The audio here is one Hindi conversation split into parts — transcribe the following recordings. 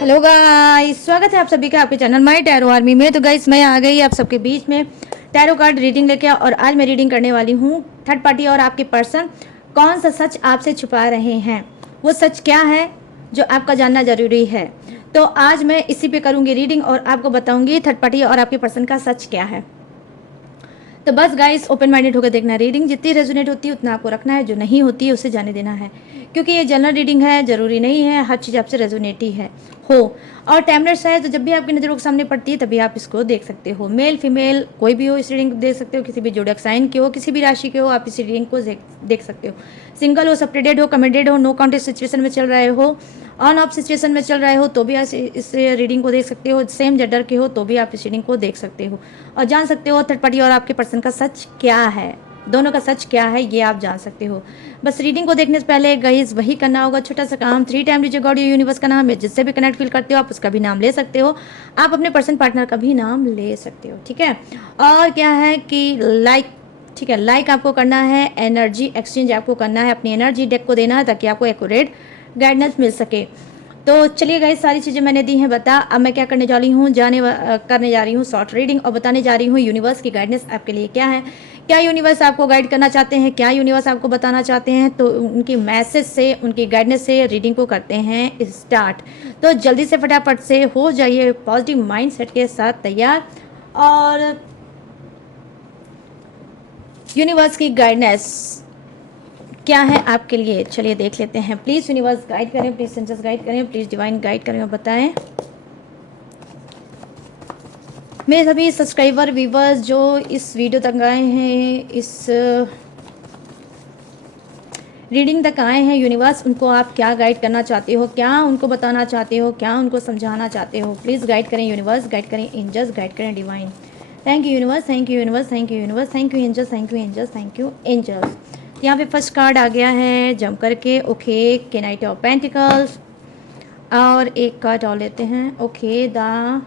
हेलो गाइस, स्वागत है आप सभी का आपके चैनल माय टैरो आर्मी में। तो गाइस मैं आ गई आप सबके बीच में टैरो कार्ड रीडिंग लेके, और आज मैं रीडिंग करने वाली हूँ थर्ड पार्टी और आपके पर्सन कौन सा सच आपसे छुपा रहे हैं, वो सच क्या है जो आपका जानना ज़रूरी है। तो आज मैं इसी पे करूँगी रीडिंग और आपको बताऊँगी थर्ड पार्टी और आपके पर्सन का सच क्या है। तो बस गाइस ओपन माइंडेड होकर देखना है। रीडिंग जितनी रेजोनेट होती है उतना आपको रखना है, जो नहीं होती है उसे जाने देना है, क्योंकि ये जनरल रीडिंग है, ज़रूरी नहीं है हर चीज़ आपसे रेजोनेट ही है हो। और टाइमलेस है, तो जब भी आपकी नज़रों के सामने पड़ती है तभी आप इसको देख सकते हो। मेल फीमेल कोई भी हो इस रीडिंग को देख सकते हो, किसी भी जोड़क साइन के हो, किसी भी राशि के हो, आप इस रीडिंग को देख सकते हो। सिंगल हो, सेपरेटेड हो, कमिटेड हो, नो काउंटेड सिचुएशन में चल रहे हो, ऑन ऑफ सिचुएशन में चल रहे हो तो भी आप इस रीडिंग को देख सकते हो। सेम जेंडर के हो तो भी आप इस रीडिंग को देख सकते हो और जान सकते हो थर्ड पार्टी और आपके पर्सन का सच क्या है, दोनों का सच क्या है ये आप जान सकते हो। बस रीडिंग को देखने से पहले गाइस वही करना होगा, छोटा सा काम। 3 टाइम लीजिए गॉड या यूनिवर्स का नाम है, जिससे भी कनेक्ट फील करते हो आप उसका भी नाम ले सकते हो, आप अपने पर्सन पार्टनर का भी नाम ले सकते हो, ठीक है। और क्या है कि लाइक, ठीक है, लाइक आपको करना है, एनर्जी एक्सचेंज आपको करना है, अपनी एनर्जी डेक को देना है ताकि आपको एक्यूरेट गाइडेंस मिल सके। तो चलिए गाइस, सारी चीज़ें मैंने दी हैं बता। अब मैं क्या करने जा रही हूँ, करने जा रही हूँ शॉर्ट रीडिंग और बताने जा रही हूँ यूनिवर्स की गाइडेंस आपके लिए क्या है, क्या यूनिवर्स आपको गाइड करना चाहते हैं, क्या यूनिवर्स आपको बताना चाहते हैं। तो उनकी मैसेज से, उनकी गाइडेंस से रीडिंग को करते हैं स्टार्ट। तो जल्दी से फटाफट से हो जाइए पॉजिटिव माइंड सेट के साथ तैयार और यूनिवर्स की गाइडेंस क्या है आपके लिए चलिए देख लेते हैं। प्लीज़ यूनिवर्स गाइड करें, प्लीज़ सेंसस गाइड करें, प्लीज़ डिवाइन गाइड करें और बताएं। मेरे सभी सब्सक्राइबर व्यूवर्स जो इस वीडियो तक आए हैं, इस रीडिंग तक आए हैं, यूनिवर्स उनको आप क्या गाइड करना चाहते हो, क्या उनको बताना चाहते हो, क्या उनको समझाना चाहते हो। प्लीज़ गाइड करें यूनिवर्स, गाइड करें एंजल्स, गाइड करें divine. Thank you universe, thank you universe, thank you universe, thank you angels, thank you angels, thank you angels. यहाँ पे फर्स्ट कार्ड आ गया है जम करके, ओके, के नाइट ऑफ पेंटिकल्स। और एक कार्ड और लेते हैं, ओके, द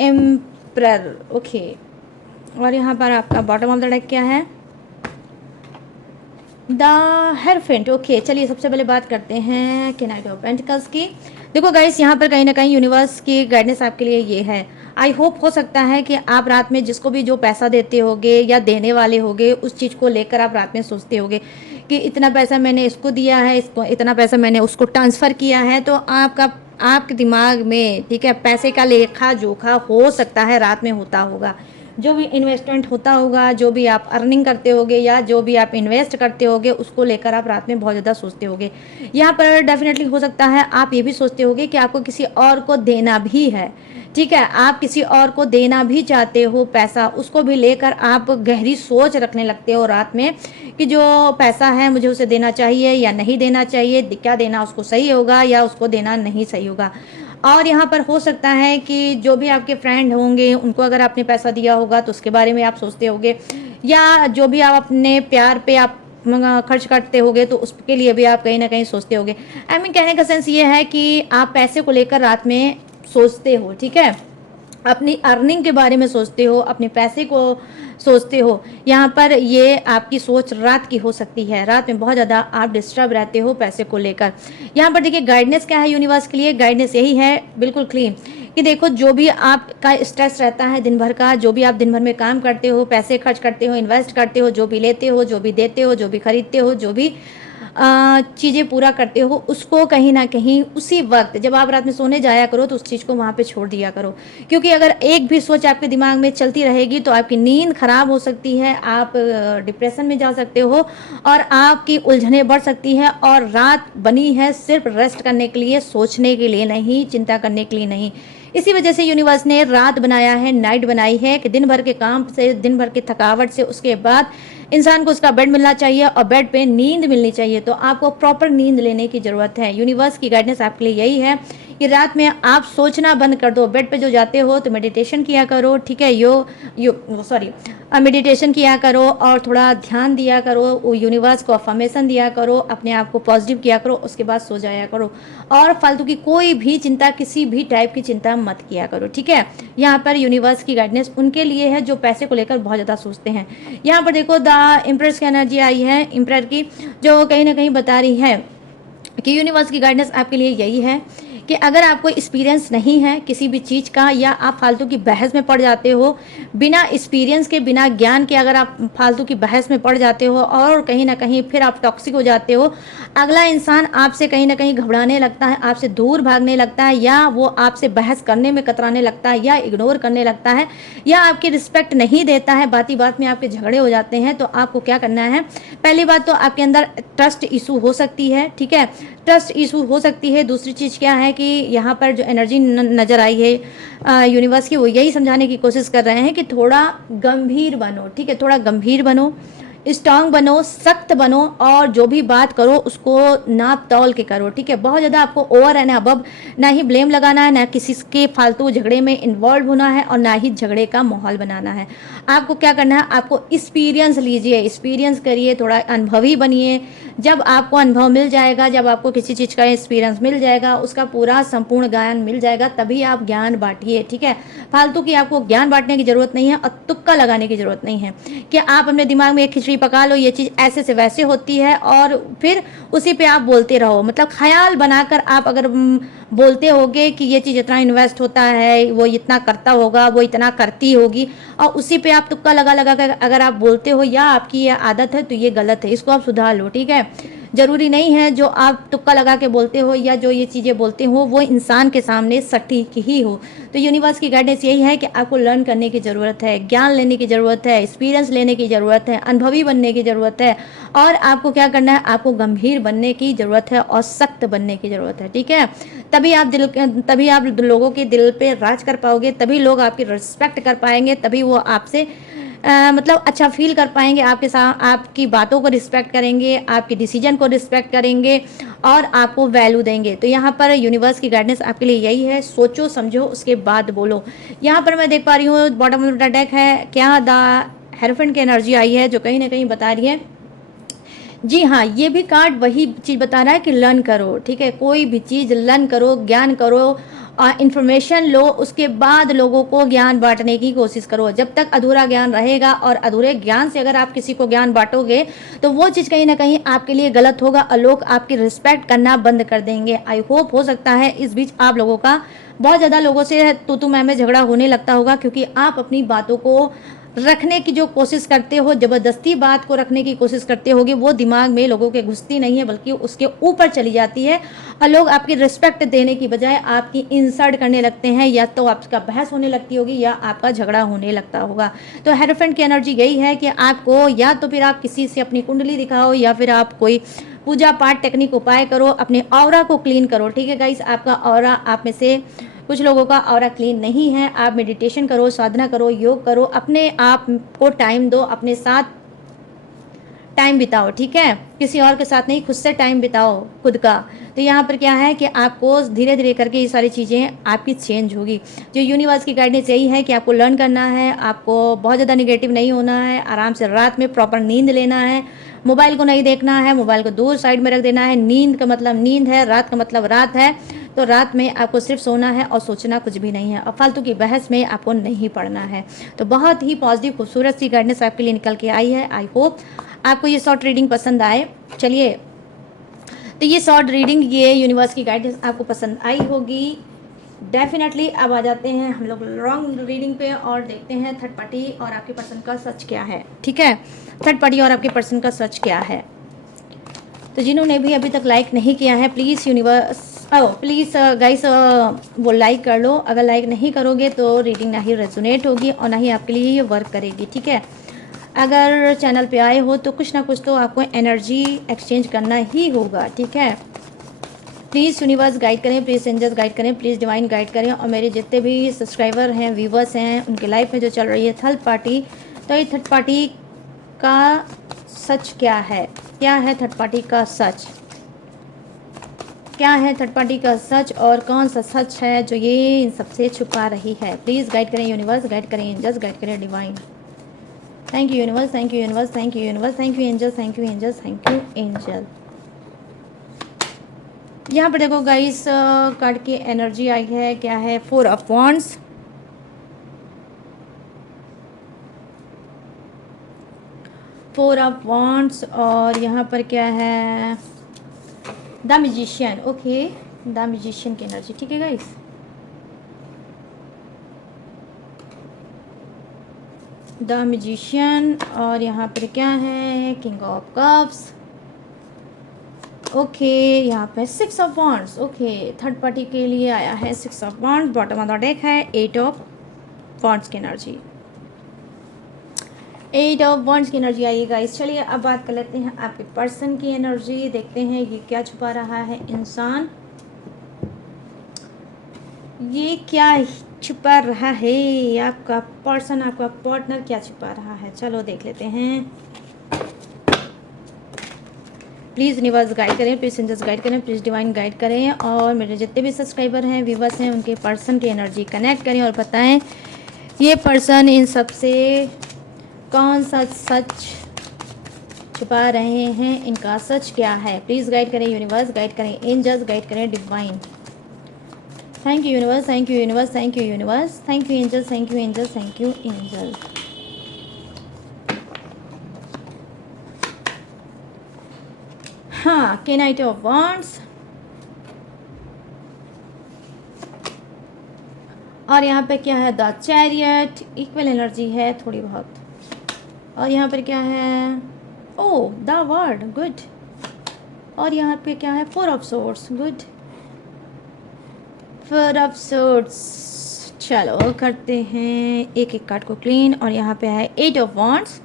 एम्परर, ओके। और यहाँ पर आपका बॉटम ऑफ द डेक क्या है, द हेरफेंट, ओके। चलिए सबसे पहले बात करते हैं के नाइट ऑफ पेंटिकल्स की। देखो गाइस, यहाँ पर कहीं ना कहीं यूनिवर्स की गाइडेंस आपके लिए ये है। आई होप हो सकता है कि आप रात में जिसको भी जो पैसा देते होगे या देने वाले होगे उस चीज़ को लेकर आप रात में सोचते होगे कि इतना पैसा मैंने इसको दिया है, इसको इतना पैसा मैंने उसको ट्रांसफ़र किया है। तो आपके दिमाग में, ठीक है, पैसे का लेखा जोखा हो सकता है रात में होता होगा। जो भी इन्वेस्टमेंट होता होगा, जो भी आप अर्निंग करते होगे या जो भी आप इन्वेस्ट करते होगे उसको लेकर आप रात में बहुत ज़्यादा सोचते होगे। यहाँ पर डेफिनेटली हो सकता है आप ये भी सोचते होगे कि आपको किसी और को देना भी है, ठीक है, आप किसी और को देना भी चाहते हो पैसा, उसको भी लेकर आप गहरी सोच रखने लगते हो रात में कि जो पैसा है मुझे उसे देना चाहिए या नहीं देना चाहिए, क्या देना उसको सही होगा या उसको देना नहीं सही होगा। और यहाँ पर हो सकता है कि जो भी आपके फ्रेंड होंगे उनको अगर आपने पैसा दिया होगा तो उसके बारे में आप सोचते होगे, या जो भी आप अपने प्यार पे आप खर्च करते होगे तो उसके लिए भी आप कहीं ना कहीं सोचते होगे। आई मीन कहने का सेंस ये है कि आप पैसे को लेकर रात में सोचते हो, ठीक है, अपनी अर्निंग के बारे में सोचते हो, अपने पैसे को सोचते हो। यहाँ पर ये आपकी सोच रात की हो सकती है, रात में बहुत ज़्यादा आप डिस्टर्ब रहते हो पैसे को लेकर। यहाँ पर देखिए गाइडेंस क्या है यूनिवर्स के लिए, गाइडेंस यही है बिल्कुल क्लीन कि देखो जो भी आपका स्ट्रेस रहता है दिन भर का, जो भी आप दिन भर में काम करते हो, पैसे खर्च करते हो, इन्वेस्ट करते हो, जो भी लेते हो, जो भी देते हो, जो भी खरीदते हो, जो भी चीज़ें पूरा करते हो, उसको कहीं ना कहीं उसी वक्त जब आप रात में सोने जाया करो तो उस चीज़ को वहाँ पे छोड़ दिया करो। क्योंकि अगर एक भी सोच आपके दिमाग में चलती रहेगी तो आपकी नींद खराब हो सकती है, आप डिप्रेशन में जा सकते हो और आपकी उलझनें बढ़ सकती है। और रात बनी है सिर्फ रेस्ट करने के लिए, सोचने के लिए नहीं, चिंता करने के लिए नहीं। इसी वजह से यूनिवर्स ने रात बनाया है, नाइट बनाई है कि दिन भर के काम से, दिन भर की थकावट से उसके बाद इंसान को उसका बेड मिलना चाहिए और बेड पे नींद मिलनी चाहिए। तो आपको प्रॉपर नींद लेने की ज़रूरत है। यूनिवर्स की गाइडेंस आपके लिए यही है कि रात में आप सोचना बंद कर दो, बेड पे जो जाते हो तो मेडिटेशन किया करो, ठीक है, मेडिटेशन किया करो और थोड़ा ध्यान दिया करो, यूनिवर्स को अफर्मेशन दिया करो, अपने आप को पॉजिटिव किया करो, उसके बाद सो जाया करो। और फालतू की कोई भी चिंता, किसी भी टाइप की चिंता मत किया करो, ठीक है। यहाँ पर यूनिवर्स की गाइडेंस उनके लिए है जो पैसे को लेकर बहुत ज़्यादा सोचते हैं। यहाँ पर देखो द एम्परर्स की एनर्जी आई है, एम्परर की, जो कहीं ना कहीं बता रही है कि यूनिवर्स की गाइडेंस आपके लिए यही है कि अगर आपको एक्सपीरियंस नहीं है किसी भी चीज़ का, या आप फालतू की बहस में पड़ जाते हो, बिना एक्सपीरियंस के, बिना ज्ञान के अगर आप फालतू की बहस में पड़ जाते हो और कहीं ना कहीं फिर आप टॉक्सिक हो जाते हो, अगला इंसान आपसे कहीं ना कहीं घबराने लगता है, आपसे दूर भागने लगता है, या वो आपसे बहस करने में कतराने लगता है, या इग्नोर करने लगता है, या आपकी रिस्पेक्ट नहीं देता है, बात ही बात में आपके झगड़े हो जाते हैं, तो आपको क्या करना है? पहली बात तो आपके अंदर ट्रस्ट इशू हो सकती है, ठीक है, ट्रस्ट इशू हो सकती है। दूसरी चीज़ क्या है कि यहाँ पर जो एनर्जी नज़र आई है यूनिवर्स की, वो यही समझाने की कोशिश कर रहे हैं कि थोड़ा गंभीर बनो, ठीक है, थोड़ा गंभीर बनो, स्ट्रांग बनो, सख्त बनो, और जो भी बात करो उसको नाप तौल के करो, ठीक है। बहुत ज़्यादा आपको ओवर एंड अबव ना ही ब्लेम लगाना है, ना किसी के फालतू झगड़े में इन्वॉल्व होना है, और ना ही झगड़े का माहौल बनाना है। आपको क्या करना है? आपको एक्सपीरियंस लीजिए, एक्सपीरियंस करिए, थोड़ा अनुभवी बनिए। जब आपको अनुभव मिल जाएगा, जब आपको किसी चीज़ का एक्सपीरियंस मिल जाएगा, उसका पूरा संपूर्ण ज्ञान मिल जाएगा, तभी आप ज्ञान बांटिए, ठीक है। फालतू की आपको ज्ञान बांटने की ज़रूरत नहीं है, और तुक्का लगाने की ज़रूरत नहीं है कि आप अपने दिमाग में एक खिचड़ी पका लो, ये चीज़ ऐसे से वैसे होती है, और फिर उसी पे आप बोलते रहो। मतलब ख्याल बनाकर आप अगर बोलते होगे कि ये चीज़ इतना इन्वेस्ट होता है, वो इतना करता होगा, वो इतना करती होगी, और उसी पे आप तुक्का लगा लगा कर अगर आप बोलते हो, या आपकी ये आदत है, तो ये गलत है, इसको आप सुधार लो, ठीक है। ज़रूरी नहीं है जो आप तुक्का लगा के बोलते हो या जो ये चीज़ें बोलते हो वो इंसान के सामने सटीक ही हो। तो यूनिवर्स की गाइडेंस यही है कि आपको लर्न करने की ज़रूरत है, ज्ञान लेने की ज़रूरत है, एक्सपीरियंस लेने की ज़रूरत है, अनुभवी बनने की ज़रूरत है, और आपको क्या करना है? आपको गंभीर बनने की ज़रूरत है और सख्त बनने की ज़रूरत है, ठीक है। तभी आप लोगों के दिल पे राज कर पाओगे, तभी लोग आपकी रिस्पेक्ट कर पाएंगे, तभी वो आपसे मतलब अच्छा फील कर पाएंगे, आपके साथ आपकी बातों को रिस्पेक्ट करेंगे, आपके डिसीजन को रिस्पेक्ट करेंगे, और आपको वैल्यू देंगे। तो यहाँ पर यूनिवर्स की गाइडेंस आपके लिए यही है, सोचो समझो उसके बाद बोलो। यहाँ पर मैं देख पा रही हूँ बॉटम ऑफ द डेक है क्या, द हेरोफेंट की एनर्जी आई है, जो कहीं ना कहीं बता रही है, जी हाँ, ये भी कार्ड वही चीज़ बता रहा है कि लर्न करो, ठीक है। कोई भी चीज़ लर्न करो, ज्ञान करो, इन्फॉर्मेशन लो, उसके बाद लोगों को ज्ञान बांटने की कोशिश करो। जब तक अधूरा ज्ञान रहेगा, और अधूरे ज्ञान से अगर आप किसी को ज्ञान बांटोगे, तो वो चीज़ कहीं ना कहीं आपके लिए गलत होगा, और लोग आपकी रिस्पेक्ट करना बंद कर देंगे। आई होप हो सकता है इस बीच आप लोगों का बहुत ज़्यादा लोगों से तू मैं झगड़ा होने लगता होगा, क्योंकि आप अपनी बातों को रखने की जो कोशिश करते हो, ज़बरदस्ती बात को रखने की कोशिश करते होगे, वो दिमाग में लोगों के घुसती नहीं है, बल्कि उसके ऊपर चली जाती है, और लोग आपकी रिस्पेक्ट देने की बजाय आपकी इंसल्ट करने लगते हैं, या तो आपका बहस होने लगती होगी, या आपका झगड़ा होने लगता होगा। तो हेरोफेंट की एनर्जी यही है कि आपको या तो फिर आप किसी से अपनी कुंडली दिखाओ, या फिर आप कोई पूजा पाठ टेक्निक उपाय करो, अपने ऑरा को क्लीन करो, ठीक है गाइस। आपका ऑरा, आप में से कुछ लोगों का ऑरा क्लीन नहीं है, आप मेडिटेशन करो, साधना करो, योग करो, अपने आप को टाइम दो, अपने साथ टाइम बिताओ, ठीक है। किसी और के साथ नहीं, खुद से टाइम बिताओ, खुद का। तो यहाँ पर क्या है कि आपको धीरे धीरे करके ये सारी चीज़ें आपकी चेंज होगी। जो यूनिवर्स की गाइडेंस यही है कि आपको लर्न करना है, आपको बहुत ज़्यादा निगेटिव नहीं होना है, आराम से रात में प्रॉपर नींद लेना है, मोबाइल को नहीं देखना है, मोबाइल को दूर साइड में रख देना है। नींद का मतलब नींद है, रात का मतलब रात है। तो रात में आपको सिर्फ सोना है और सोचना कुछ भी नहीं है, और फालतू की बहस में आपको नहीं पड़ना है। तो बहुत ही पॉजिटिव खूबसूरत सी गाइडेंस आपके लिए निकल के आई है। आई होप आपको ये शॉर्ट रीडिंग पसंद आए। चलिए, तो ये शॉर्ट रीडिंग, ये यूनिवर्स की गाइडेंस आपको पसंद आई होगी डेफिनेटली। अब आ जाते हैं हम लोग लॉन्ग रीडिंग पे, और देखते हैं थर्ड पार्टी और आपके पर्सन का सच क्या है, ठीक है। थर्ड पार्टी और आपके पर्सन का सच क्या है। तो जिन्होंने भी अभी तक लाइक नहीं किया है, प्लीज़ यूनिवर्स प्लीज़ गाइस वो लाइक कर लो। अगर लाइक नहीं करोगे तो रीडिंग ना ही रेजोनेट होगी, और ना ही आपके लिए ये वर्क करेगी, ठीक है। अगर चैनल पे आए हो तो कुछ ना कुछ तो आपको एनर्जी एक्सचेंज करना ही होगा, ठीक है। प्लीज़ यूनिवर्स गाइड करें, प्लीज़ एंजल्स गाइड करें, प्लीज़ डिवाइन गाइड करें, और मेरे जितने भी सब्सक्राइबर हैं, व्यूवर्स हैं, उनके लाइफ में जो चल रही है थर्ड पार्टी, तो ये थर्ड पार्टी का सच क्या है। क्या है थर्ड पार्टी का सच, क्या है थर्ड पार्टी का सच, और कौन सा सच है जो ये इन सबसे छुपा रही है। प्लीज़ गाइड करें यूनिवर्स, गाइड करें एंजल्स, गाइड करें divine. Thank you universe, thank you universe, thank you universe, thank you angels, thank you angels, thank you angel. यहाँ पर देखो गाइस, कार्ड की एनर्जी आई है, क्या है, 4 of wands, four of wands, और यहाँ पर क्या है, the magician. Okay, the magician की एनर्जी, ठीक है गाइस। द मैजिशियन, और यहाँ पर क्या है, किंग ऑफ कप्स, ओके यहाँ पे 6 of wands, okay third party के लिए आया है 6 of wands. Bottom of the deck है 8 ऑफ वॉन्ड्स की एनर्जी, 8 ऑफ वॉन्ड्स की एनर्जी आई गाइस। चलिए अब बात कर लेते हैं आपके पर्सन की एनर्जी, देखते हैं ये क्या छुपा रहा है इंसान, ये क्या छुपा रहा है आपका पर्सन, आपका पार्टनर क्या छुपा रहा है, चलो देख लेते हैं। प्लीज़ यूनिवर्स गाइड करें, प्लीज़ एंजल्स गाइड करें, प्लीज़ डिवाइन गाइड करें, और मेरे जितने भी सब्सक्राइबर हैं, व्यूवर्स हैं, उनके पर्सन की एनर्जी कनेक्ट करें और बताएं ये पर्सन इन सब से कौन सा सच छुपा रहे हैं, इनका सच क्या है। प्लीज़ गाइड करें यूनिवर्स, गाइड करें एंजल्स, गाइड करें divine. Thank you universe, thank you universe, thank you universe, thank you angels, thank you angels, thank you angels. हाँ, नाइट ऑफ वॉन्ड्स, और यहाँ पे क्या है, द चैरियट, इक्वल एनर्जी है थोड़ी बहुत, और यहाँ पर क्या है, ओ द वर्ड, गुड, और यहाँ पे क्या है, 4 of swords, good, 4 of swords. चलो करते हैं एक एक कार्ड को क्लीन, और यहाँ पे है 8 ऑफ वॉन्ड्स,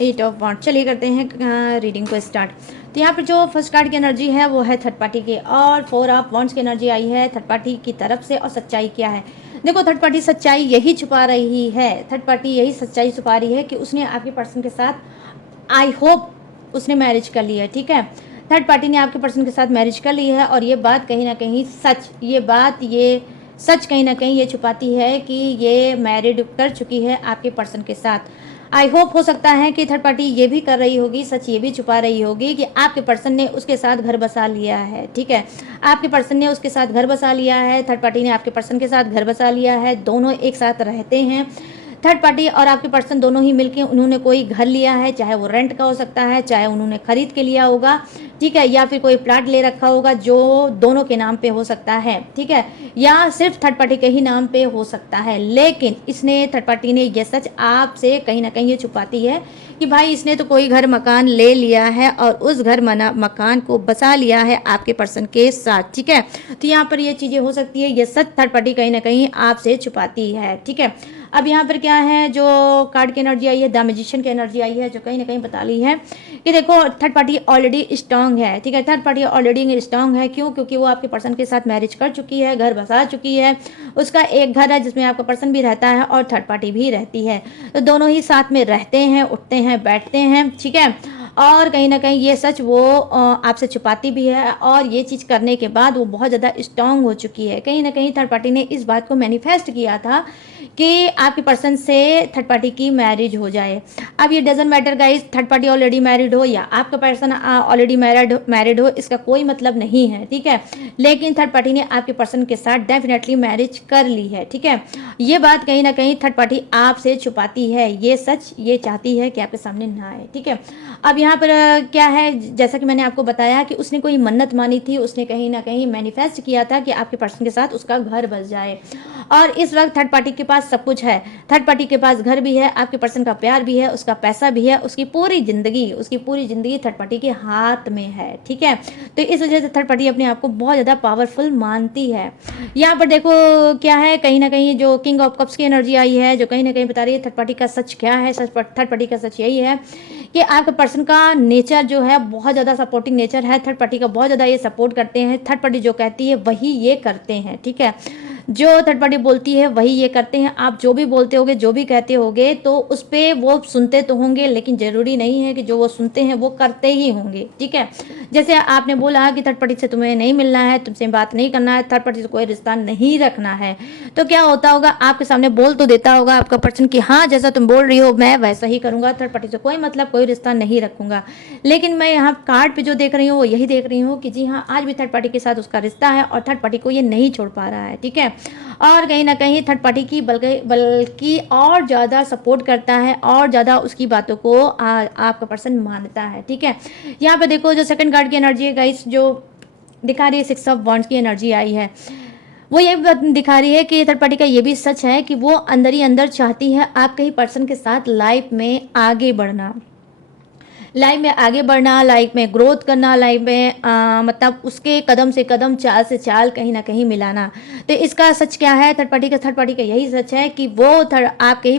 8 ऑफ वॉन्ड्स। चलिए करते हैं रीडिंग को स्टार्ट। तो यहाँ पर जो फर्स्ट कार्ड की एनर्जी है वो है थर्ड पार्टी की, और 4 ऑफ वॉन्ड्स की एनर्जी आई है थर्ड पार्टी की तरफ से, और सच्चाई क्या है, देखो थर्ड पार्टी सच्चाई यही छुपा रही है, थर्ड पार्टी यही सच्चाई छुपा रही है कि उसने आपके पर्सन के साथ, आई होप उसने मैरिज कर ली है, ठीक है, थर्ड पार्टी ने आपके पर्सन के साथ मैरिज कर ली है, और ये बात कहीं ना कहीं सच, ये सच कहीं ना कहीं ये छुपाती है कि ये मैरिड कर चुकी है आपके पर्सन के साथ। आई होप हो सकता है कि थर्ड पार्टी ये भी कर रही होगी, सच ये भी छुपा रही होगी कि आपके पर्सन ने उसके साथ घर बसा लिया है, ठीक है, आपके पर्सन ने उसके साथ घर बसा लिया है, थर्ड पार्टी ने आपके पर्सन के साथ घर बसा लिया है, दोनों एक साथ रहते हैं, थर्ड पार्टी और आपके पर्सन दोनों ही मिलके उन्होंने कोई घर लिया है, चाहे वो रेंट का हो सकता है, चाहे उन्होंने खरीद के लिया होगा, ठीक है, या फिर कोई प्लाट ले रखा होगा जो दोनों के नाम पे हो सकता है, ठीक है, या सिर्फ थर्ड पार्टी के ही नाम पे हो सकता है। लेकिन इसने, थर्ड पार्टी ने ये सच आपसे कहीं ना कहीं ये छुपाती है कि भाई इसने तो कोई घर मकान ले लिया है और उस घर मकान को बसा लिया है आपके पर्सन के साथ, ठीक है। तो यहाँ पर ये चीज़ें हो सकती है, ये सच थर्ड पार्टी कहीं ना कहीं आपसे छुपाती है, ठीक है। अब यहाँ पर क्या है, जो कार्ड की एनर्जी आई है, द मैजिशियन की एनर्जी आई है, जो कहीं ना कहीं बता रही है कि देखो थर्ड पार्टी ऑलरेडी स्ट्रांग है, ठीक है, थर्ड पार्टी ऑलरेडी स्ट्रांग है, क्यों, क्योंकि वो आपके पर्सन के साथ मैरिज कर चुकी है, घर बसा चुकी है, उसका एक घर है जिसमें आपका पर्सन भी रहता है और थर्ड पार्टी भी रहती है, तो दोनों ही साथ में रहते हैं, उठते हैं, बैठते हैं, ठीक है, और कहीं ना कहीं ये सच वो आपसे छुपाती भी है, और ये चीज़ करने के बाद वो बहुत ज़्यादा स्ट्रांग हो चुकी है। कहीं ना कहीं थर्ड पार्टी ने इस बात को मैनिफेस्ट किया था कि आपके पर्सन से थर्ड पार्टी की मैरिज हो जाए। अब ये doesn't matter guys, third party already married हो या आपका पर्सन ऑलरेडी मैरिड हो, इसका कोई मतलब नहीं है, ठीक है, लेकिन थर्ड पार्टी ने आपके पर्सन के साथ डेफिनेटली मैरिज कर ली है, ठीक है। ये बात कहीं ना कहीं थर्ड पार्टी आपसे छुपाती है, ये सच ये चाहती है कि आपके सामने ना आए, ठीक है। अब यहाँ पर क्या है, जैसा कि मैंने आपको बताया कि उसने कोई मन्नत मानी थी, उसने कहीं ना कहीं मैनिफेस्ट किया था कि आपके पर्सन के साथ उसका घर बस जाए, और इस वक्त थर्ड पार्टी के पास सब कुछ है, थर्ड पार्टी के पास घर भी है, आपके पर्सन का प्यार भी है, उसका पैसा भी है, उसकी पूरी जिंदगी थर्ड पार्टी के हाथ में है, ठीक है। तो इस वजह से थर्ड पार्टी अपने आप को बहुत ज़्यादा पावरफुल मानती है। यहाँ पर देखो क्या है, कहीं ना कहीं जो किंग ऑफ कप्स की एनर्जी आई है, जो कहीं ना कहीं बता रही है थर्ड पार्टी का सच क्या है, थर्ड पार्टी का सच यही है कि आपके पर्सन का नेचर जो है बहुत ज़्यादा सपोर्टिंग नेचर है, थर्ड पार्टी का बहुत ज़्यादा ये सपोर्ट करते हैं, थर्ड पार्टी जो कहती है वही ये करते हैं, ठीक है, जो थर्ड पार्टी बोलती है वही ये करते हैं। आप जो भी बोलते होगे, जो भी कहते होगे, तो उस पर वो सुनते तो होंगे, लेकिन ज़रूरी नहीं है कि जो वो सुनते हैं वो करते ही होंगे, ठीक है। जैसे आपने बोला कि थर्ड पार्टी से तुम्हें नहीं मिलना है, तुमसे बात नहीं करना है, थर्ड पार्टी से कोई रिश्ता नहीं रखना है, तो क्या होता होगा, आपके सामने बोल तो देता होगा आपका पर्सन कि हाँ जैसा तुम बोल रही हो मैं वैसा ही करूँगा, थर्ड पार्टी से कोई मतलब कोई रिश्ता नहीं रखूँगा। लेकिन मैं यहाँ कार्ड पर जो देख रही हूँ वो यही देख रही हूँ कि जी हाँ, आज भी थर्ड पार्टी के साथ उसका रिश्ता है और थर्ड पार्टी को ये नहीं छोड़ पा रहा है, ठीक है। और कहीं ना कहीं थर्ड पार्टी की बल्कि और ज़्यादा सपोर्ट करता है और ज़्यादा उसकी बातों को आपका पर्सन मानता है, ठीक है। यहाँ पे देखो जो सेकंड कार्ड की एनर्जी है गाइस, जो दिखा रही है 6 ऑफ वॉन्ड्स की एनर्जी आई है, वो ये दिखा रही है कि थर्ड पार्टी का ये भी सच है कि वो अंदर ही अंदर चाहती है आपके ही पर्सन के साथ लाइफ में आगे बढ़ना, लाइफ में आगे बढ़ना, लाइफ में ग्रोथ करना, लाइफ में मतलब उसके कदम से कदम, चाल से चाल कहीं ना कहीं मिलाना। तो इसका सच क्या है? थर्ड पार्टी का यही सच है कि वो आपके ही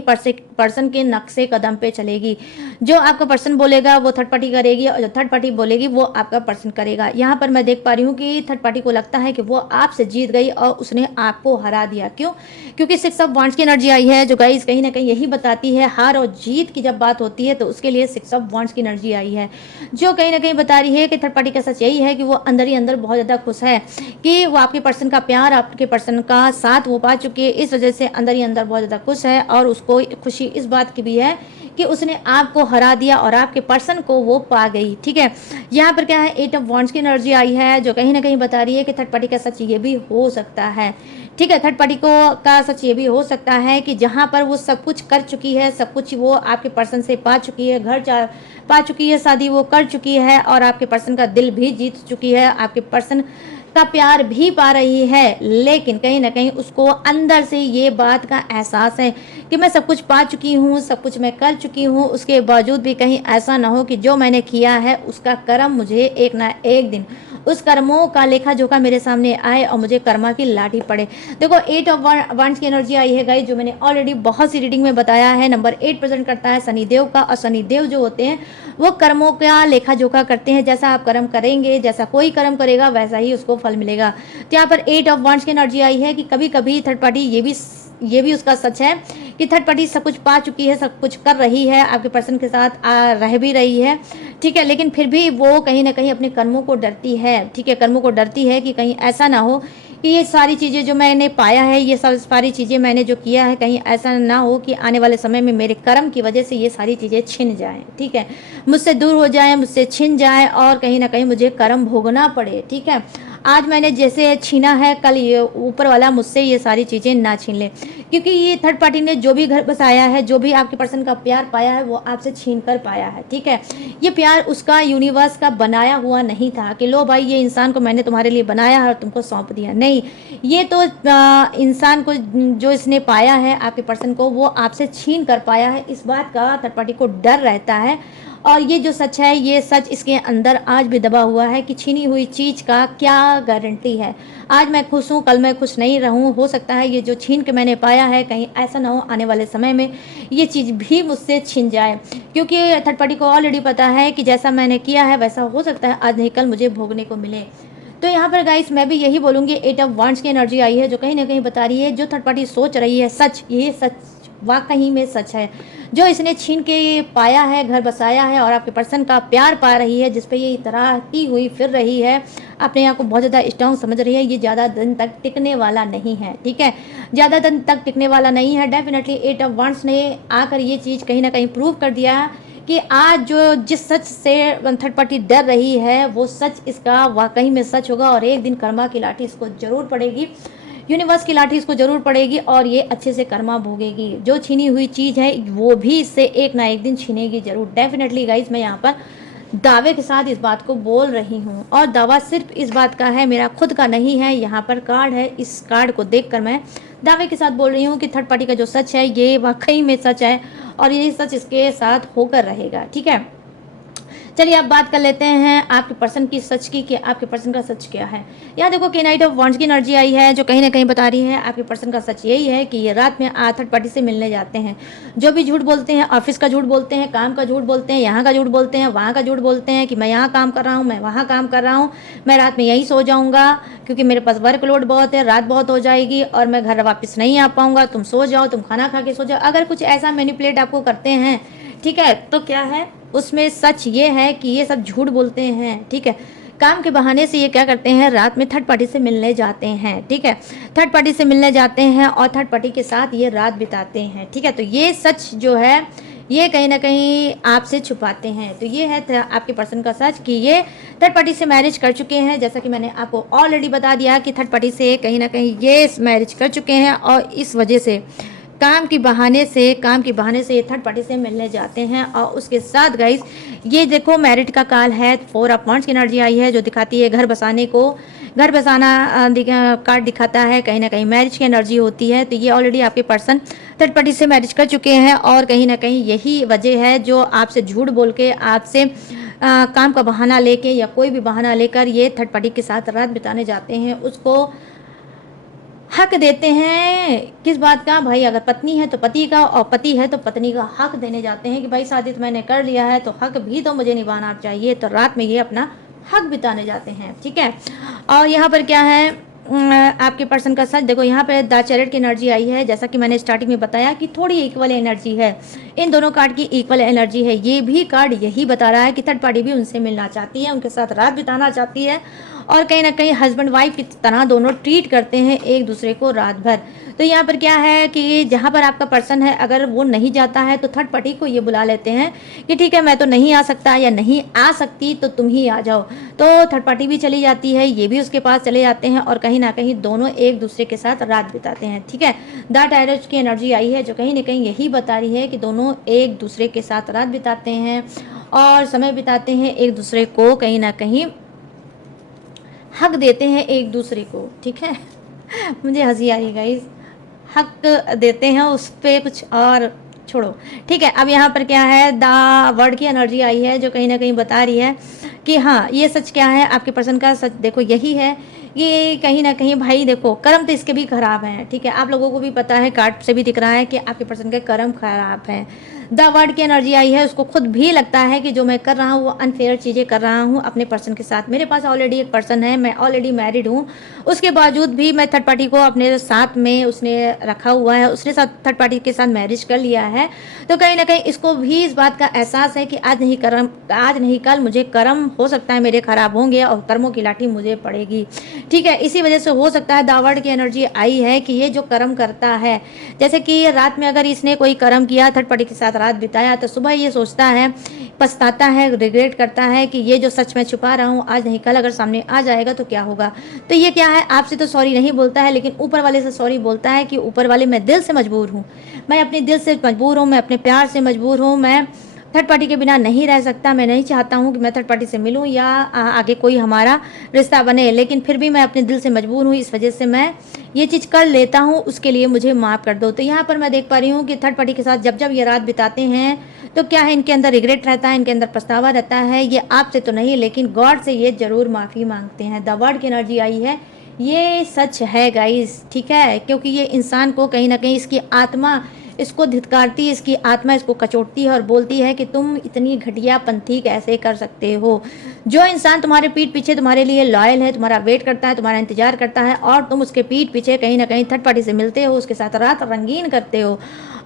पर्सन के नक्शे कदम पे चलेगी। जो आपका पर्सन बोलेगा वो थर्ड पार्टी करेगी, और जो थर्ड पार्टी बोलेगी वो आपका पर्सन करेगा। यहाँ पर मैं देख पा रही हूँ कि थर्ड पार्टी को लगता है कि वो आपसे जीत गई और उसने आपको हरा दिया। क्यों? क्योंकि 6 ऑफ वॉन्ड्स की एनर्जी आई है, जो गाइस कहीं ना कहीं यही बताती है, हार और जीत की जब बात होती है तो उसके लिए 6 ऑफ वॉन्ड्स की एनर्जी आई है, जो कहीं ना कहीं बता रही है कि थर्ड पार्टी का सच यही है कि वो अंदर ही अंदर बहुत ज़्यादा खुश है कि वो आपके पर्सन का प्यार, आपके पर्सन का साथ वो पा चुकी है। इस वजह से अंदर ही अंदर बहुत ज़्यादा खुश है, और उसको खुशी इस बात की भी है कि उसने आपको हरा दिया और आपके पर्सन को वो पा गई, ठीक है। यहाँ पर क्या है, 8 ऑफ वॉन्ड्स की एनर्जी आई है, जो कहीं ना कहीं बता रही है कि थर्ड पार्टी का सच ये भी हो सकता है, ठीक है। थर्ड पार्टी को का सच ये भी हो सकता है कि जहाँ पर वो सब कुछ कर चुकी है, सब कुछ वो आपके पर्सन से पा चुकी है, घर पा चुकी है, शादी वो कर चुकी है, और आपके पर्सन का दिल भी जीत चुकी है, आपके पर्सन का प्यार भी पा रही है, लेकिन कहीं ना कहीं उसको अंदर से ये बात का एहसास है कि मैं सब कुछ पा चुकी हूँ, सब कुछ मैं कर चुकी हूँ, उसके बावजूद भी कहीं ऐसा ना हो कि जो मैंने किया है उसका कर्म मुझे एक ना एक दिन, उस कर्मों का लेखा जोखा मेरे सामने आए और मुझे कर्मा की लाठी पड़े। देखो 8 ऑफ वॉन्ड्स की एनर्जी आई है गाइस, जो मैंने ऑलरेडी बहुत सी रीडिंग में बताया है। नंबर 8 प्रेजेंट करता है शनिदेव का, और शनिदेव जो होते हैं वो कर्मों का लेखा जोखा करते हैं। जैसा आप कर्म करेंगे, जैसा कोई कर्म करेगा, वैसा ही उसको फल मिलेगा। तो यहाँ पर 8 ऑफ वॉन्ड्स की एनर्जी आई है कि कभी कभी थर्ड पार्टी ये भी उसका सच है कि थर्ड पार्टी सब कुछ पा चुकी है, सब कुछ कर रही है, आपके पर्सन के साथ रह भी रही है, ठीक है, लेकिन फिर भी वो कहीं ना कहीं अपने कर्मों को डरती है, ठीक है। कर्मों को डरती है कि कहीं ऐसा ना हो कि ये सारी चीज़ें जो मैंने पाया है, ये सब सारी चीज़ें मैंने जो किया है, कहीं ऐसा ना हो कि आने वाले समय में मेरे कर्म की वजह से ये सारी चीज़ें छिन जाएं, ठीक है, मुझसे दूर हो जाएं, मुझसे छिन जाएं, और कहीं ना कहीं मुझे कर्म भोगना पड़े, ठीक है। आज मैंने जैसे छीना है, कल ये ऊपर वाला मुझसे ये सारी चीज़ें ना छीन ले, क्योंकि ये थर्ड पार्टी ने जो भी घर बसाया है, जो भी आपके पर्सन का प्यार पाया है, वो आपसे छीन कर पाया है, ठीक है। ये प्यार उसका यूनिवर्स का बनाया हुआ नहीं था कि लो भाई ये इंसान को मैंने तुम्हारे लिए बनाया है और तुमको सौंप दिया, नहीं। ये तो इंसान को जो इसने पाया है, आपके पर्सन को, वो आपसे छीन कर पाया है। इस बात का थर्ड पार्टी को डर रहता है, और ये जो सच है, ये सच इसके अंदर आज भी दबा हुआ है कि छीनी हुई चीज़ का क्या गारंटी है। आज मैं खुश हूँ, कल मैं खुश नहीं रहूँ, हो सकता है ये जो छीन के मैंने पाया है, कहीं ऐसा ना हो आने वाले समय में ये चीज़ भी मुझसे छिन जाए, क्योंकि थर्ड पार्टी को ऑलरेडी पता है कि जैसा मैंने किया है वैसा हो सकता है आज नहीं कल मुझे भोगने को मिले। तो यहाँ पर गाइस मैं भी यही बोलूँगी, 8 ऑफ वॉन्ड्स की एनर्जी आई है, जो कहीं ना कहीं बता रही है जो थर्ड पार्टी सोच रही है सच, ये सच वाकई में सच है। जो इसने छीन के पाया है, घर बसाया है, और आपके पर्सन का प्यार पा रही है, जिस पे ये इतराती हुई फिर रही है, अपने आप को बहुत ज़्यादा स्ट्रांग समझ रही है, ये ज़्यादा दिन तक टिकने वाला नहीं है, ठीक है, ज़्यादा दिन तक टिकने वाला नहीं है। डेफिनेटली 8 ऑफ वॉन्ड्स ने आकर ये चीज़ कहीं ना कहीं प्रूव कर दिया है कि आज जो जिस सच से थर्ड पार्टी डर रही है, वो सच इसका वाकई में सच होगा, और एक दिन कर्मा की लाठी इसको जरूर पड़ेगी, यूनिवर्स की लाठी इसको जरूर पड़ेगी, और ये अच्छे से कर्मा भोगेगी। जो छीनी हुई चीज़ है वो भी इससे एक ना एक दिन छीनेगी जरूर। डेफिनेटली गाइज मैं यहाँ पर दावे के साथ इस बात को बोल रही हूँ, और दावा सिर्फ इस बात का है, मेरा खुद का नहीं है। यहाँ पर कार्ड है, इस कार्ड को देखकर मैं दावे के साथ बोल रही हूँ कि थर्ड पार्टी का जो सच है ये वाकई में सच है, और ये सच इसके साथ होकर रहेगा, ठीक है। चलिए अब बात कर लेते हैं आपके पर्सन की सच की, कि आपके पर्सन का सच क्या है। यहाँ देखो कि नाइट ऑफ वॉन्ड्स की एनर्जी आई है, जो कहीं ना कहीं बता रही है आपके पर्सन का सच यही है कि ये रात में थर्ड पार्टी से मिलने जाते हैं। जो भी झूठ बोलते हैं, ऑफिस का झूठ बोलते हैं, काम का झूठ बोलते हैं, यहाँ का झूठ बोलते हैं, वहाँ का झूठ बोलते हैं कि मैं यहाँ काम कर रहा हूँ, मैं वहाँ काम कर रहा हूँ, मैं रात में यहीं सो जाऊँगा क्योंकि मेरे पास वर्कलोड बहुत है, रात बहुत हो जाएगी और मैं घर वापस नहीं आ पाऊँगा, तुम सो जाओ, तुम खाना खा के सो जाओ। अगर कुछ ऐसा मैनिपुलेट आपको करते हैं, ठीक है, तो क्या है उसमें सच ये है कि ये सब झूठ बोलते हैं, ठीक है। काम के बहाने से ये क्या करते हैं, रात में थर्ड पार्टी से मिलने जाते हैं, ठीक है, थर्ड पार्टी से मिलने जाते हैं और थर्ड पार्टी के साथ ये रात बिताते हैं, ठीक है। तो ये सच जो है ये कहीं ना कहीं आपसे छुपाते हैं। तो ये है आपके पर्सन का सच कि ये थर्ड पार्टी से मैरिज कर चुके हैं। जैसा कि मैंने आपको ऑलरेडी बता दिया कि थर्ड पार्टी से कहीं ना कहीं ये मैरिज कर चुके हैं और इस वजह से काम के बहाने से ये थर्ड पार्टी से मिलने जाते हैं। और उसके साथ गाइस ये देखो मैरिड का काल है, 4 ऑफ वांड्स की एनर्जी आई है जो दिखाती है घर बसाने को, घर बसाना कार्ड दिखाता है, कहीं ना कहीं मैरिज की एनर्जी होती है। तो ये ऑलरेडी आपके पर्सन थर्ड पार्टी से मैरिज कर चुके हैं और कहीं ना कहीं यही वजह है जो आपसे झूठ बोल के आपसे काम का बहाना लेके या कोई भी बहाना लेकर ये थर्ड पार्टी के साथ रात बिताने जाते हैं। उसको हक देते हैं किस बात का भाई, अगर पत्नी है तो पति का और पति है तो पत्नी का हक देने जाते हैं कि भाई शादी तो मैंने कर लिया है तो हक भी तो मुझे निभाना चाहिए। तो रात में ये अपना हक बिताने जाते हैं, ठीक है। और यहाँ पर क्या है आपके पर्सन का सच देखो, यहाँ पे द चैरियट की एनर्जी आई है। जैसा कि मैंने स्टार्टिंग में बताया कि थोड़ी इक्वल एनर्जी है, इन दोनों कार्ड की इक्वल एनर्जी है। ये भी कार्ड यही बता रहा है कि थर्ड पार्टी भी उनसे मिलना चाहती है, उनके साथ रात बिताना चाहती है और कहीं ना कहीं हस्बैंड वाइफ की तरह दोनों ट्रीट करते हैं एक दूसरे को रात भर। तो यहाँ पर क्या है कि जहाँ पर आपका पर्सन है अगर वो नहीं जाता है तो थर्ड पार्टी को ये बुला लेते हैं कि ठीक है मैं तो नहीं आ सकता या नहीं आ सकती तो तुम ही आ जाओ। तो थर्ड पार्टी भी चली जाती है, ये भी उसके पास चले जाते हैं और कहीं ना कहीं दोनों एक दूसरे के साथ रात बिताते हैं, ठीक है। द टायरस की एनर्जी आई है जो कहीं ना कहीं यही बता रही है कि दोनों एक दूसरे के साथ रात बिताते हैं और समय बिताते हैं, एक दूसरे को कहीं ना कहीं हक देते हैं एक दूसरे को, ठीक है। मुझे हंसी आ रही गाइस, हक देते हैं उस पर कुछ और छोड़ो, ठीक है। अब यहाँ पर क्या है द वर्ड की एनर्जी आई है जो कहीं ना कहीं बता रही है कि हाँ ये सच क्या है आपके पर्सन का सच देखो यही है कि कहीं ना कहीं भाई देखो कर्म तो इसके भी खराब हैं, ठीक है। आप लोगों को भी पता है, कार्ड से भी दिख रहा है कि आपके पर्सन के कर्म खराब हैं। द वर्ड की एनर्जी आई है, उसको खुद भी लगता है कि जो मैं कर रहा हूँ वो अनफेयर चीज़ें कर रहा हूँ अपने पर्सन के साथ। मेरे पास ऑलरेडी एक पर्सन है, मैं ऑलरेडी मैरिड हूँ, उसके बावजूद भी मैं थर्ड पार्टी को अपने साथ में उसने रखा हुआ है, उसने साथ थर्ड पार्टी के साथ मैरिज कर लिया है। तो कहीं ना कहीं इसको भी इस बात का एहसास है कि आज नहीं कल मुझे कर्म हो सकता है मेरे खराब होंगे और कर्मों की लाठी मुझे पड़ेगी, ठीक है। इसी वजह से हो सकता है द वर्ड की एनर्जी आई है कि ये जो कर्म करता है, जैसे कि रात में अगर इसने कोई कर्म किया थर्ड पार्टी के साथ रात बिताया तो सुबह ये सोचता है, पछताता है, रिग्रेट करता है कि ये जो सच में छुपा रहा हूँ आज नहीं कल अगर सामने आ जाएगा तो क्या होगा। तो ये क्या है आपसे तो सॉरी नहीं बोलता है लेकिन ऊपर वाले से सॉरी बोलता है कि ऊपर वाले मैं दिल से मजबूर हूँ, मैं अपने दिल से मजबूर हूँ, मैं अपने प्यार से मजबूर हूँ, मैं थर्ड पार्टी के बिना नहीं रह सकता, मैं नहीं चाहता हूँ कि मैं थर्ड पार्टी से मिलूँ या आगे कोई हमारा रिश्ता बने, लेकिन फिर भी मैं अपने दिल से मजबूर हूँ, इस वजह से मैं ये चीज़ कर लेता हूँ, उसके लिए मुझे माफ़ कर दो। तो यहाँ पर मैं देख पा रही हूँ कि थर्ड पार्टी के साथ जब जब ये रात बिताते हैं तो क्या है इनके अंदर रिग्रेट रहता है, इनके अंदर पछतावा रहता है। ये आपसे तो नहीं लेकिन गॉड से ये ज़रूर माफ़ी मांगते हैं। द वर्ड की एनर्जी आई है, ये सच है गाइस, ठीक है, क्योंकि ये इंसान को कहीं ना कहीं इसकी आत्मा इसको धिक्कारती है, इसकी आत्मा इसको कचोटती है और बोलती है कि तुम इतनी घटिया पंथी कैसे कर सकते हो। जो इंसान तुम्हारे पीठ पीछे तुम्हारे लिए लॉयल है, तुम्हारा वेट करता है, तुम्हारा इंतजार करता है और तुम उसके पीठ पीछे कहीं ना कहीं थर्ड पार्टी से मिलते हो, उसके साथ रात रंगीन करते हो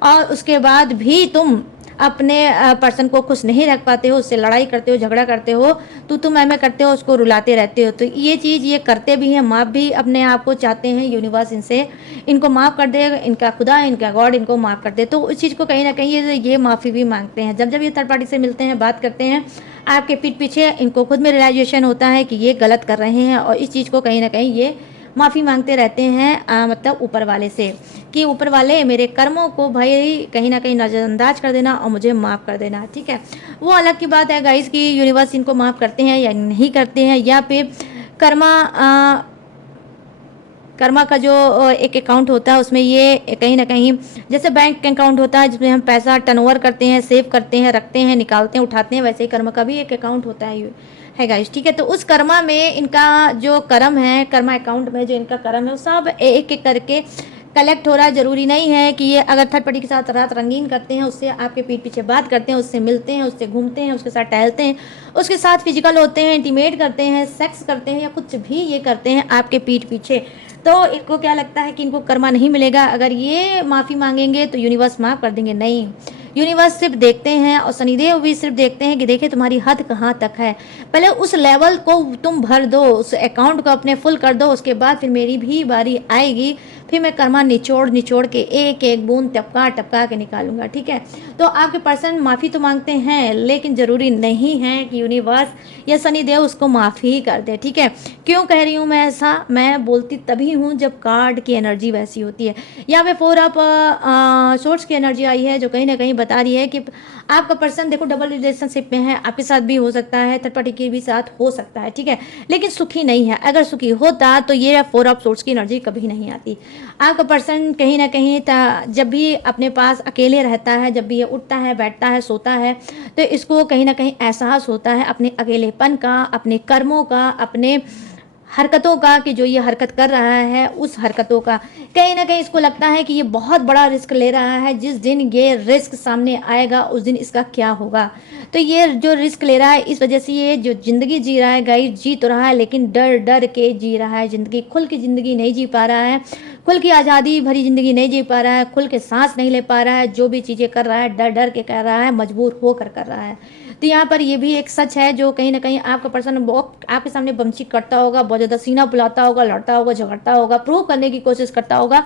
और उसके बाद भी तुम अपने पर्सन को खुश नहीं रख पाते हो, उससे लड़ाई करते हो, झगड़ा करते हो, तो मैं करते हो, उसको रुलाते रहते हो। तो ये चीज़ ये करते भी हैं, माफ़ भी अपने आप को चाहते हैं, यूनिवर्स इनसे इनको माफ़ कर दे, इनका खुदा इनका गॉड इनको माफ़ कर दे। तो उस चीज़ को कहीं ना कहीं ये माफ़ी भी मांगते हैं। जब जब ये थर्ड पार्टी से मिलते हैं, बात करते हैं आपके पीठ पीछे, इनको खुद में रियलाइजेशन होता है कि ये गलत कर रहे हैं और इस चीज़ को कहीं ना कहीं ये माफ़ी मांगते रहते हैं मतलब ऊपर वाले से कि ऊपर वाले मेरे कर्मों को भाई कहीं ना कहीं नज़रअंदाज कर देना और मुझे माफ़ कर देना, ठीक है। वो अलग की बात है गाइस कि यूनिवर्स इनको माफ़ करते हैं या नहीं करते हैं, या फिर कर्मा का जो एक अकाउंट होता है उसमें ये कहीं ना कहीं जैसे बैंक अकाउंट होता है जिसमें हम पैसा टर्नओवर करते हैं, सेव करते हैं, रखते हैं, निकालते हैं, उठाते हैं, वैसे ही कर्मा का भी एक अकाउंट होता है गाइस, ठीक है। तो उस कर्मा में इनका जो कर्म है, कर्मा अकाउंट में जो इनका कर्म है वो सब एक एक करके कलेक्ट हो रहा है। ज़रूरी नहीं है कि ये अगर थर्ड पार्टी के साथ रात रंगीन करते हैं, उससे आपके पीठ पीछे बात करते हैं, उससे मिलते हैं, उससे घूमते हैं, उसके साथ टहलते हैं, उसके साथ फिजिकल होते हैं, इंटीमेट करते हैं, सेक्स करते हैं या कुछ भी ये करते हैं आपके पीठ पीछे, तो इनको क्या लगता है कि इनको कर्मा नहीं मिलेगा। अगर ये माफ़ी मांगेंगे तो यूनिवर्स माफ़ कर देंगे, नहीं, यूनिवर्स सिर्फ देखते हैं और शनिदेव भी सिर्फ देखते हैं कि देखिए तुम्हारी हद कहाँ तक है, पहले उस लेवल को तुम भर दो, उस अकाउंट को अपने फुल कर दो, उसके बाद फिर मेरी भी बारी आएगी, फिर मैं कर्मा निचोड़ निचोड़ के एक एक बूंद टपका टपका के निकालूंगा, ठीक है। तो आपके पर्सन माफ़ी तो मांगते हैं, लेकिन ज़रूरी नहीं है कि यूनिवर्स या शनिदेव उसको माफ़ी ही कर दे, ठीक है। क्यों कह रही हूँ मैं ऐसा? मैं बोलती तभी हूँ जब कार्ड की एनर्जी वैसी होती है। यहाँ पे 4 ऑफ सोर्स की एनर्जी आई है, जो कहीं ना कहीं बता रही है कि आपका पर्सन देखो डबल रिलेशनशिप में है, आपके साथ भी हो सकता है, थर्ड पार्टी के भी साथ हो सकता है, ठीक है, लेकिन सुखी नहीं है। अगर सुखी होता तो ये 4 ऑफ सोर्स की एनर्जी कभी नहीं आती। आपका पर्सन कहीं ना कहीं जब भी अपने पास अकेले रहता है, जब भी ये उठता है, बैठता है, सोता है, तो इसको कहीं ना कहीं एहसास होता है अपने अकेलेपन का, अपने कर्मों का, अपने हरकतों का, कि जो ये हरकत कर रहा है उस हरकतों का। कहीं ना कहीं इसको लगता है कि ये बहुत बड़ा रिस्क ले रहा है, जिस दिन ये रिस्क सामने आएगा उस दिन इसका क्या होगा। तो ये जो रिस्क ले रहा है, इस वजह से ये जो ज़िंदगी जी रहा है गाइस, जी तो रहा है लेकिन डर डर के जी रहा है ज़िंदगी। खुल की ज़िंदगी नहीं जी पा रहा है, खुल की आज़ादी भरी ज़िंदगी नहीं जी पा रहा है, खुल के सांस नहीं ले पा रहा है। जो भी चीज़ें कर रहा है डर डर के कर रहा है, मजबूर होकर कर रहा है। तो यहाँ पर ये भी एक सच है, जो कहीं ना कहीं आपका पर्सन बहुत आपके सामने बमची करता होगा, बहुत ज़्यादा सीना फुलाता होगा, लड़ता होगा, झगड़ता होगा, प्रूव करने की कोशिश करता होगा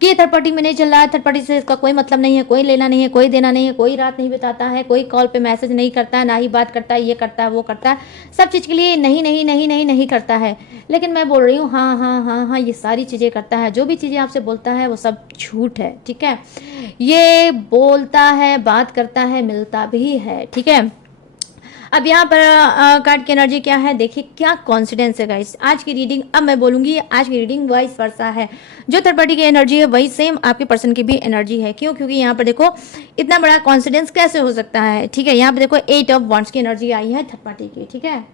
कि ये थर्ड पार्टी में नहीं चल रहा है, थर्ड पार्टी से इसका कोई मतलब नहीं है, कोई लेना नहीं है, कोई देना नहीं है, कोई रात नहीं बिताता है, कोई कॉल पे मैसेज नहीं करता है, ना ही बात करता है, ये करता है वो करता है, सब चीज़ के लिए नहीं नहीं नहीं नहीं नहीं करता है। लेकिन मैं बोल रही हूँ हाँ हाँ हाँ हाँ, ये सारी चीज़ें करता है। जो भी चीज़ें आपसे बोलता है वो सब झूठ है, ठीक है। ये बोलता है, बात करता है, मिलता भी है, ठीक है। अब यहाँ पर कार्ड की एनर्जी क्या है, देखिए क्या कॉन्फिडेंस है गाइस। आज की रीडिंग, अब मैं बोलूंगी आज की रीडिंग वाइस वर्सा है। जो थर्ड पार्टी की एनर्जी है वही सेम आपके पर्सन की भी एनर्जी है। क्यों? क्योंकि यहाँ पर देखो इतना बड़ा कॉन्फिडेंस कैसे हो सकता है, ठीक है। यहाँ पर देखो 8 ऑफ वॉन्ड्स की एनर्जी आई है थर्ड पार्टी की, ठीक है।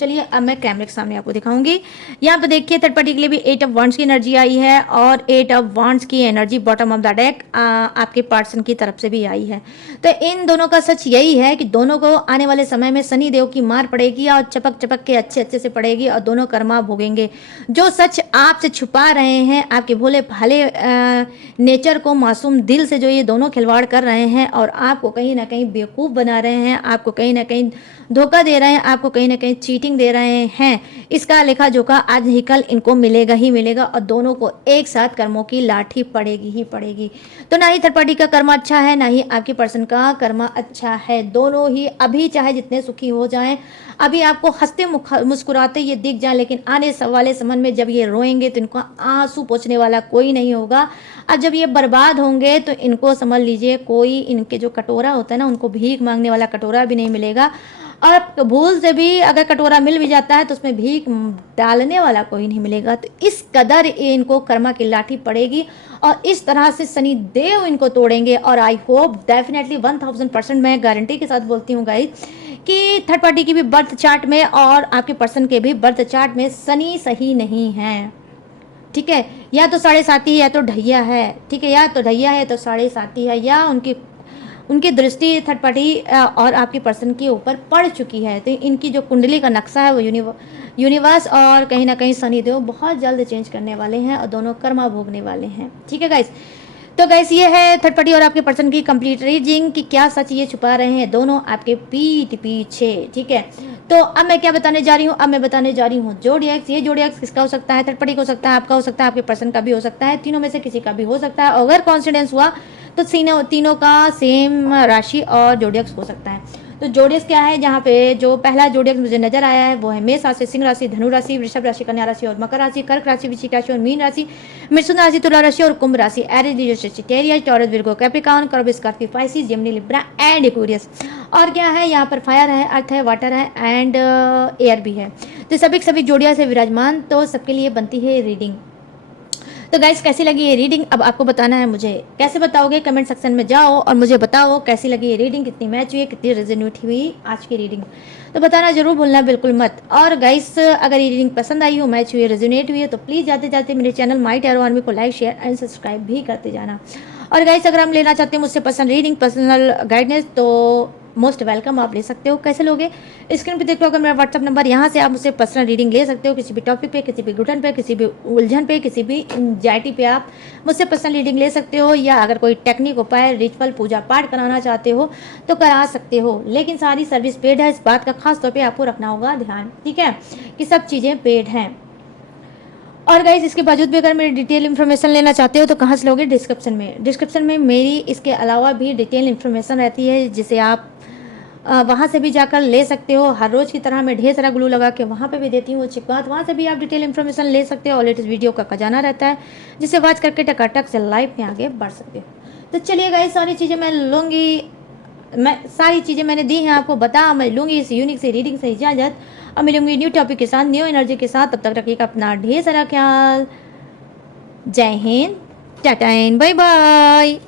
चलिए अब मैं कैमरे के सामने आपको दिखाऊंगी। यहाँ पे देखिए थर्ड पार्टी के लिए भी 8 ऑफ वॉन्ड्स की एनर्जी आई है, और 8 ऑफ वॉन्ड्स की energy bottom of the deck आपके पर्सन की तरफ से भी आई है। तो इन दोनों का सच यही है कि दोनों को आने वाले समय में शनि देव की मार पड़ेगी, और चपक चपक के अच्छे अच्छे से पड़ेगी, और दोनों कर्मा भोगेंगे। जो सच आपसे छुपा रहे हैं, आपके भोले भाले नेचर को, मासूम दिल से जो ये दोनों खिलवाड़ कर रहे हैं, और आपको कहीं ना कहीं बेवकूफ़ बना रहे हैं, आपको कहीं ना कहीं धोखा दे रहे हैं, आपको कहीं ना कहीं चीटिंग दे रहे हैं, इसका लेखा जोखा आज नहीं कल इनको मिलेगा ही मिलेगा, और दोनों को एक साथ कर्मों की लाठी पड़ेगी ही पड़ेगी। तो ना ही थर्ड पार्टी का कर्मा अच्छा है, ना ही आपके पर्सन का कर्मा अच्छा है। दोनों ही अभी चाहे जितने सुखी हो जाएं, अभी आपको हंसते मुस्कुराते ये दिख जाए, लेकिन आने वाले समय में जब ये रोएंगे तो इनको आंसू पोंछने वाला कोई नहीं होगा। और जब ये बर्बाद होंगे तो इनको समझ लीजिए कोई इनके जो कटोरा होता है ना, उनको भीख मांगने वाला कटोरा भी नहीं मिलेगा, और भूल से भी अगर कटोरा मिल भी जाता है तो उसमें भीख डालने वाला कोई नहीं मिलेगा। तो इस कदर इनको कर्मा की लाठी पड़ेगी, और इस तरह से शनि देव इनको तोड़ेंगे। और आई होप डेफिनेटली 1000% मैं गारंटी के साथ बोलती हूँ गाइस कि थर्ड पार्टी की भी बर्थ चार्ट में और आपके पर्सन के भी बर्थ चार्ट में शनि सही नहीं है, ठीक है। या तो 7.5 है या तो ढैया है, ठीक है, या तो ढैया है तो 7.5 है, या उनकी दृष्टि थर्ड पार्टी और आपके पर्सन के ऊपर पड़ चुकी है। तो इनकी जो कुंडली का नक्शा है वो यूनिवर्स और कहीं ना कहीं शनिदेव बहुत जल्द चेंज करने वाले हैं, और दोनों कर्मा भोगने वाले हैं, ठीक है गाइस। तो गाइस ये है थर्ड पार्टी और आपके पर्सन की कंप्लीट रीडिंग कि क्या सच ये छुपा रहे हैं दोनों आपके पीठ पीछे, ठीक है। तो अब मैं क्या बताने जा रही हूँ, अब मैं बताने जा रही हूँ जोडिएक्स। ये जोडिएक्स किसका हो सकता है? थर्ड पार्टी का हो सकता है, आपका हो सकता है, आपके पर्सन का भी हो सकता है, तीनों में से किसी का भी हो सकता है। अगर कॉन्फिडेंस हुआ तो तीनों का सेम राशि और जोडिएक्स हो सकता है। तो जोडिएक्स क्या है? जहाँ पे जो पहला जोडिएक्स मुझे नजर आया है वो है मेष राशि, सिंह राशि, धनु राशि, वृषभ राशि, कन्या राशि और मकर राशि, कर्क राशि, वृश्चिक राशि और मीन राशि, मिथुन राशि, तुला राशि और कुंभ राशि, Aries, Leo, Sagittarius, Taurus, Virgo, Capricorn, कर्ब, Scorpio, Pisces, Gemini, Libra and Aquarius. और क्या है? यहाँ पर फायर है, अर्थ है, वाटर है एंड एयर भी है। तो सभी जोड़िया से विराजमान, तो सबके लिए बनती है रीडिंग। तो गाइस कैसी लगी ये रीडिंग अब आपको बताना है मुझे। कैसे बताओगे? कमेंट सेक्शन में जाओ और मुझे बताओ कैसी लगी ये रीडिंग, कितनी मैच हुई, कितनी रेजोनेट हुई आज की रीडिंग। तो बताना जरूर भूलना बिल्कुल मत। और गाइस अगर ये रीडिंग पसंद आई हो, मैच हुई, रेजोनेट हुई है, तो प्लीज़ जाते जाते मेरे चैनल माय टैरो आर्मी को लाइक, शेयर एंड सब्सक्राइब भी करते जाना। और गाइस अगर हम लेना चाहते हैं मुझसे पर्सनल रीडिंग, पर्सनल गाइडेंस, तो मोस्ट वेलकम, आप ले सकते हो। कैसे लोगे? स्क्रीन पे देख लो मेरा व्हाट्सअप नंबर, यहाँ से आप मुझसे पर्सनल रीडिंग ले सकते हो। किसी भी टॉपिक पे, किसी भी घुटन पे, किसी भी उलझन पे, किसी भी एंजाइटी पे आप मुझसे पर्सनल रीडिंग ले सकते हो। या अगर कोई टेक्निक, उपाय, रिचुअल, पूजा पाठ कराना चाहते हो तो करा सकते हो, लेकिन सारी सर्विस पेड है। इस बात का खास तौर पर आपको रखना होगा ध्यान, ठीक है, कि सब चीज़ें पेड हैं। और गाइज इसके बावजूद भी अगर मेरी डिटेल इन्फॉर्मेशन लेना चाहते हो तो कहाँ से लोगे? डिस्क्रिप्शन में मेरी इसके अलावा भी डिटेल इन्फॉर्मेशन रहती है, जिसे आप वहाँ से भी जाकर ले सकते हो। हर रोज़ की तरह मैं ढेर सारा ग्लू लगा के वहाँ पे भी देती हूँ चिपकात, वहाँ से भी आप डिटेल इन्फॉर्मेशन ले सकते हो। और लेटेस्ट वीडियो का खजाना रहता है, जिसे वॉच करके टकाटक से लाइफ में आगे बढ़ सकते हो। तो चलिए गाइस, सारी चीज़ें मैं लूँगी, मैं सारी चीज़ें मैंने दी हैं आपको, बता मैं लूँगी इस यूनिक से रीडिंग से इजाज़त। अब मिलूंगी न्यू टॉपिक के साथ, न्यू एनर्जी के साथ। तब तक रखिएगा अपना ढेर सारा ख्याल। Jai Hind, tata and bye bye.